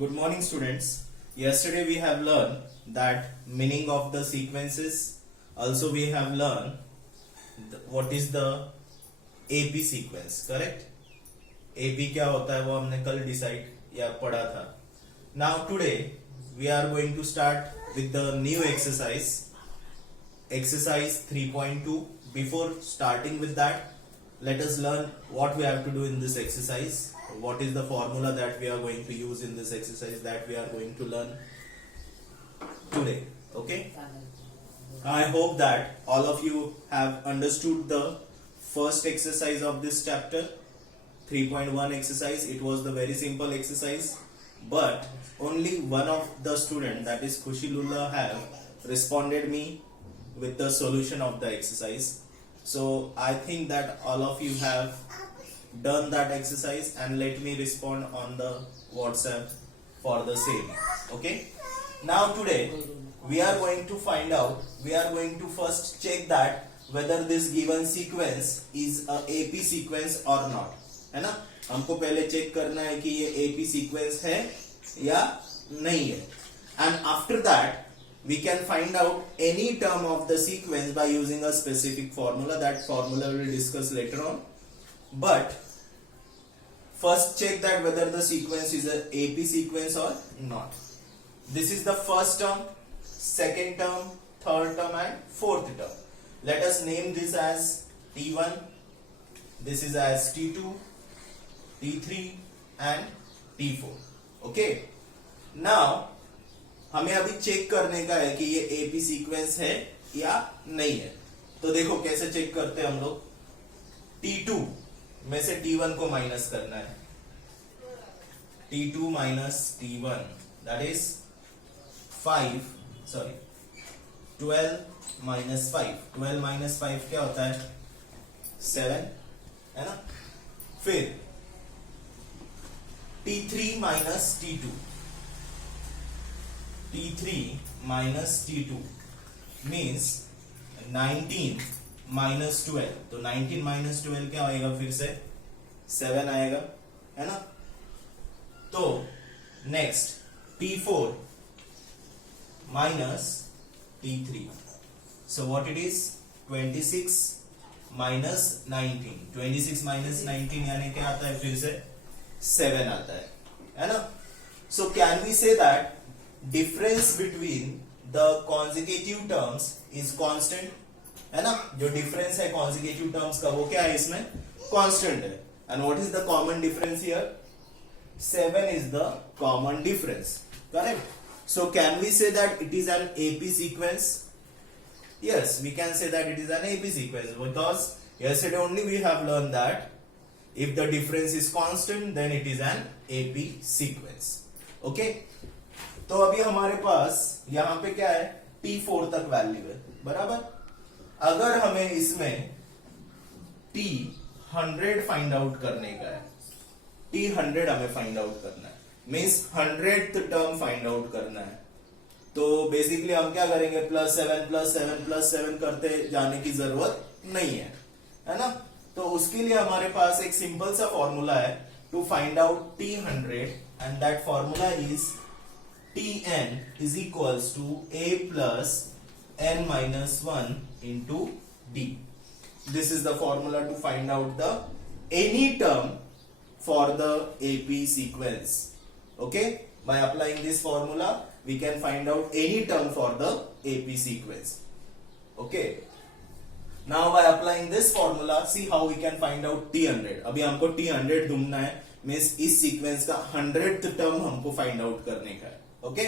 Good morning, students. Yesterday we have learned that meaning of the sequences. Also we have learned what is the AP sequence. Correct? AP क्या होता है वो हमने कल decide या पढ़ा था. Now today we are going to start with the new exercise. Exercise 3.2. Before starting with that, let us learn what we have to do in this exercise. What is the formula that we are going to use in this exercise that we are going to learn today. Okay, I hope that all of you have understood the first exercise of this chapter, 3.1 exercise. It was the very simple exercise, but only one of the student, that is Khushilullah, have responded me with the solution of the exercise. So I think that all of you have done that exercise, and let me respond on the WhatsApp for the same. Okay, now today we are going to find out, we are going to first check that whether this given sequence is a AP sequence or not, है ना. हमको पहले check करना है कि ये AP sequence है या नहीं है, and after that we can find out any term of the sequence by using a specific formula. That formula we will discuss later on. But first check that whether the sequence is an AP sequence or not. This is the first term, second term, third term and fourth term. Let us name this as T1, this is as T2, T3 and T4. Okay. Now हमें अभी check करने का है कि ये AP sequence है या नहीं है. तो देखो कैसे चेक करते हैं हम लोग. T2 में से T1 को माइनस करना है. T2 minus T1, that is 12 minus 5. 12 minus 5 क्या होता है? 7, है ना. फिर T3 minus T2. T3 minus T2 means 19 minus 12. तो 19 minus 12 क्या आएगा? फिर से 7 आएगा, है ना. तो next T4 minus T3. So what it is? 26 minus 19. 26 minus 19 यानी क्या आता है? फिर से 7 आता है ना. So can we say that difference between the consecutive terms is constant, है ना. जो difference है consecutive terms का वो क्या है? इसमें constant है. And what is the common difference here? 7 is the common difference. Correct. So can we say that it is an AP sequence? Yes, we can say that it is an AP sequence, because yesterday only we have learned that if the difference is constant then it is an AP sequence. Okay. तो अभी हमारे पास यहां पे क्या है? T4 तक value है, बराबर. अगर हमें इसमें T100 फाइंड आउट करने का है, T100 हमें फाइंड आउट करना है, means 100th term find out करना है. तो बेसिकली हम क्या करेंगे? +7 करते जाने की जरूरत नहीं है ना. तो उसके लिए हमारे पास एक सिंपल सा फॉर्मूला है to find out T100, and that formula is Tn is equals to a plus n minus 1 into d. This is the formula to find out the any term for the AP sequence. Okay, by applying this formula we can find out any term for the AP sequence. Okay, now by applying this formula, see how we can find out T100. अभी हमको T100 ढूंढना है, means इस sequence का 100th term हमको find out करने का है. ओके,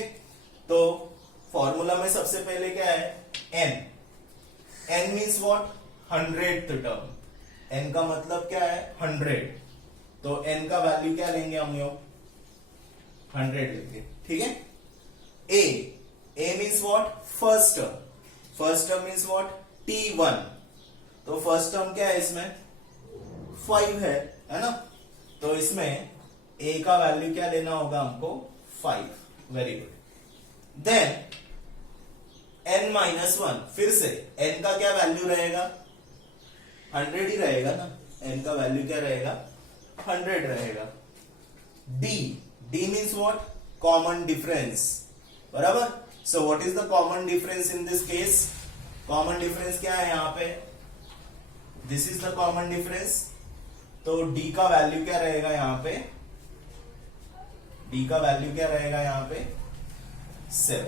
तो फॉर्मूला में सबसे पहले क्या है? n means what? 100th term. n का मतलब क्या है? 100. तो n का वैल्यू क्या लेंगे हम लोग? 100 लेंगे. ठीक है. a means what? First term. First term means what? T1. तो फर्स्ट टर्म क्या है इसमें? 5 है ना. तो इसमें a का वैल्यू क्या लेना होगा हमको? 5. Very good. Then n minus 1. फिर से n का क्या वैल्यू रहेगा? 100 ही रहेगा ना. n का वैल्यू क्या रहेगा? 100 रहेगा. d means what? Common difference, बराबर. So what is the common difference in this case? Common difference क्या है यहाँ पे? This is the common difference. तो d का वैल्यू क्या रहेगा यहाँ पे? d का वैल्यू क्या रहेगा यहाँ पे? 7.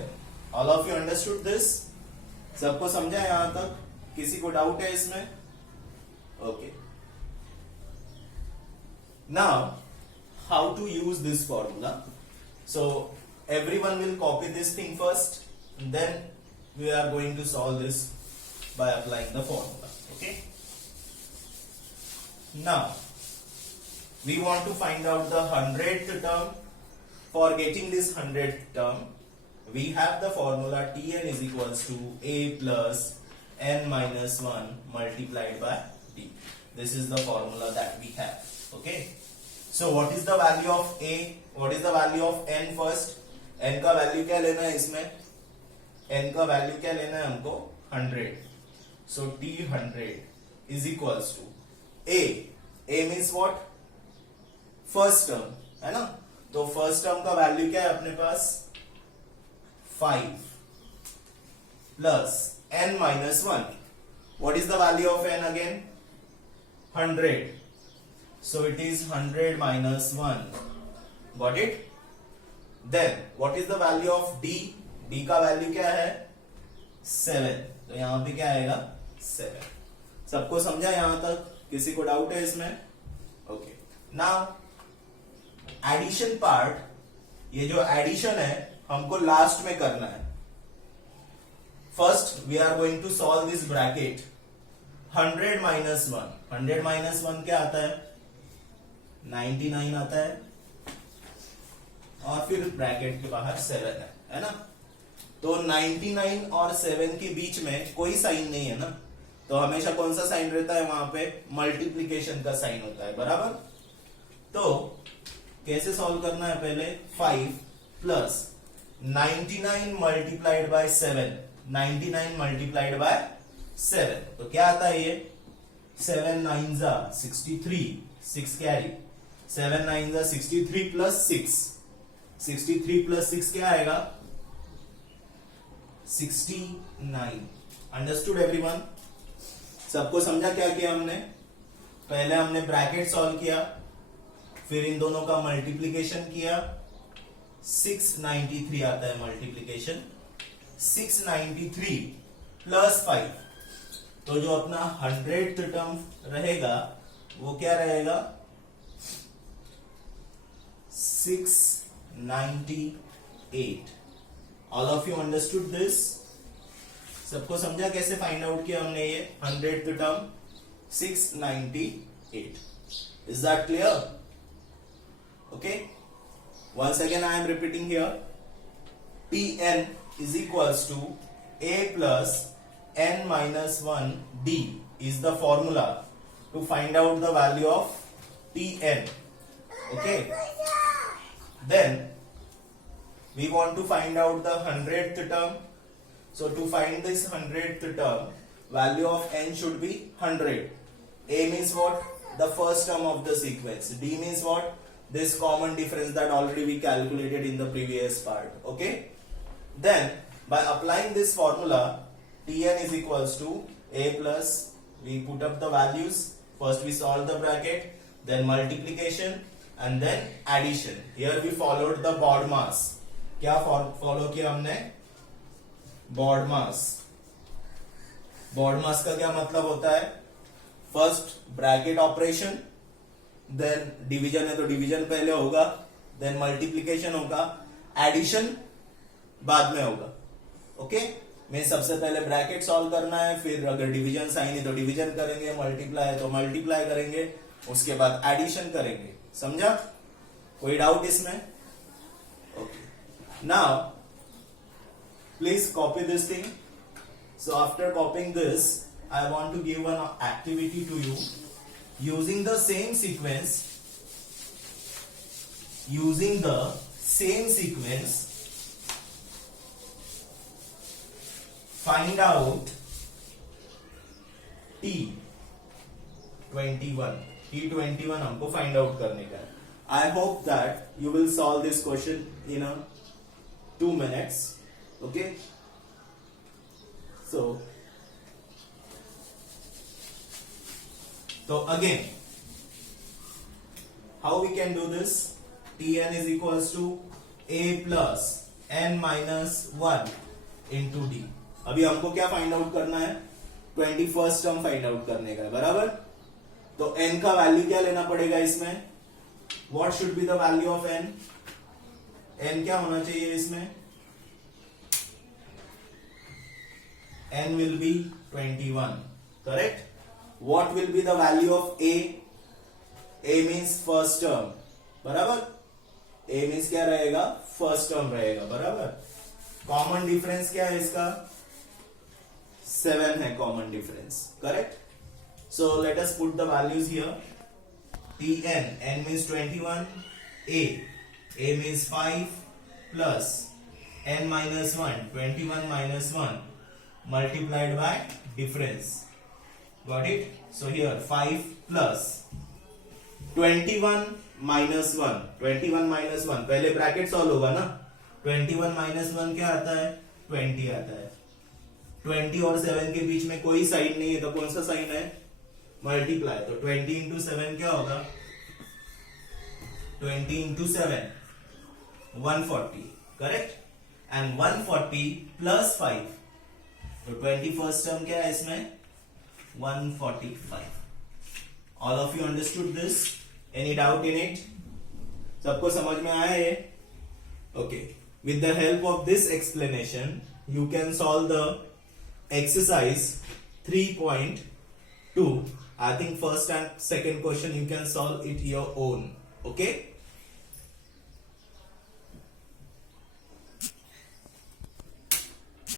All of you understood this? सबको समझा यहां तक? किसी को डाउट है इसमें? Okay. Now how to use this formula? So everyone will copy this thing first, then we are going to solve this by applying the formula. Okay, now we want to find out the 100th term. For getting this 100th term, we have the formula Tn is equals to a plus n minus 1 multiplied by d. This is the formula that we have. Okay, so what is the value of a? What is the value of n first? n का value क्या लेना है इसमें? n का value क्या लेना है हमको? 100. So t100 is equals to a. a means what? First term है ना. तो फर्स्ट टर्म का वैल्यू क्या है अपने पास? 5 plus n minus 1. What is the value of n again? 100. So it is 100 minus 1. Got it? Then what is the value of d? d का value क्या है? 7. तो यहां पे क्या आएगा? 7. सबको समझा यहां तक? किसी को डाउट है इसमें? ओके. नाउ एडिशन पार्ट, ये जो एडिशन है हमको लास्ट में करना है. First we are going to solve this bracket. 100 minus 1. 100 minus 1 क्या आता है? 99 आता है. और फिर ब्रैकेट के बाहर 7 है ना. तो 99 और 7 के बीच में कोई साइन नहीं है ना. तो हमेशा कौन सा साइन रहता है वहां पे? मल्टीप्लीकेशन का साइन होता है, बराबर. तो कैसे सॉल्व करना है? पहले 5 plus 99 multiplied by 7. 99 multiplied by 7 तो क्या आता है ये? 7 9 जा 63. 6 कैरी. 7 9 जा 63 प्लस 6. 63 प्लस 6 क्या आएगा? 69. Understood everyone? सबको समझा क्या किया हमने? पहले हमने ब्रैकेट सॉल्व किया, फिर इन दोनों का मल्टीप्लीकेशन किया. 693 आता है मल्टीप्लीकेशन. 693 प्लस 5. तो जो अपना 100th टर्म रहेगा वो क्या रहेगा? 698. All of you understood this? सबको समझा कैसे फाइंड आउट किया हमने ये 100th term? 698. Is that clear? Okay, once again I am repeating here. Tn is equals to a plus n minus 1 d is the formula to find out the value of Tn. Okay, then we want to find out the 100th term. So to find this 100th term, value of n should be 100. A means what? The first term of the sequence. D means what? This common difference that already we calculated in the previous part. Okay, then by applying this formula, Tn is equals to a plus, we put up the values. First we solve the bracket, then multiplication and then addition. Here we followed the BODMAS. क्या follow किया हमने? BODMAS. BODMAS का क्या मतलब होता है? First bracket operation, then division है तो डिवीजन पहले होगा, देन मल्टीप्लीकेशन होगा, एडिशन बाद में होगा. ओके, मैं सबसे पहले ब्रैकेट सॉल्व करना है, फिर अगर डिवीजन साइन है तो डिवीजन करेंगे, मल्टीप्लाई है तो मल्टीप्लाई करेंगे, उसके बाद एडिशन करेंगे. समझा? कोई डाउट इसमें? Okay, now please copy this thing. So after कॉपिंग this, I want to give an activity to you. Using the same sequence, find out T21. T21 हमको फाइंड आउट करने का है. I hope that you will solve this question in a 2 minutes. Okay, so again, how we can do this? Tn is equals to a plus n minus 1 into d. अभी हमको क्या find out करना है? 21st term find out करने का है, बराबर? तो n का वैल्यू क्या लेना पड़ेगा इसमें? What should be the value of n? n क्या होना चाहिए इसमें? n will be 21, correct? What will be the value of a? a means first term, बराबर? a means क्या रहेगा? फर्स्ट टर्म रहेगा, बराबर? कॉमन डिफरेंस क्या है इसका? 7 है common difference, correct? So let us put the values here. Tn, n means 21, a means 5 plus n minus 1, 21 minus 1 multiplied by difference. Got it? So here 5 plus 21 minus 1, 21 minus 1, पहले bracket solve होगा ना? 21 minus 1 क्या आता है? 20 आता है. 20 और 7 के बीच में कोई साइन नहीं है, तो कौन सा साइन है? मल्टीप्लाई. तो 20 इंटू 7 क्या होगा? 20 इंटू 7 140, करेक्ट? एंड 140 प्लस 5, तो 21st टर्म क्या है इसमें? 145. All of you understood this? Any doubt in it? सबको समझ में आया ये? Okay. With the help of this explanation you can solve the exercise 3.2. I think first and second question you can solve it your own. Okay.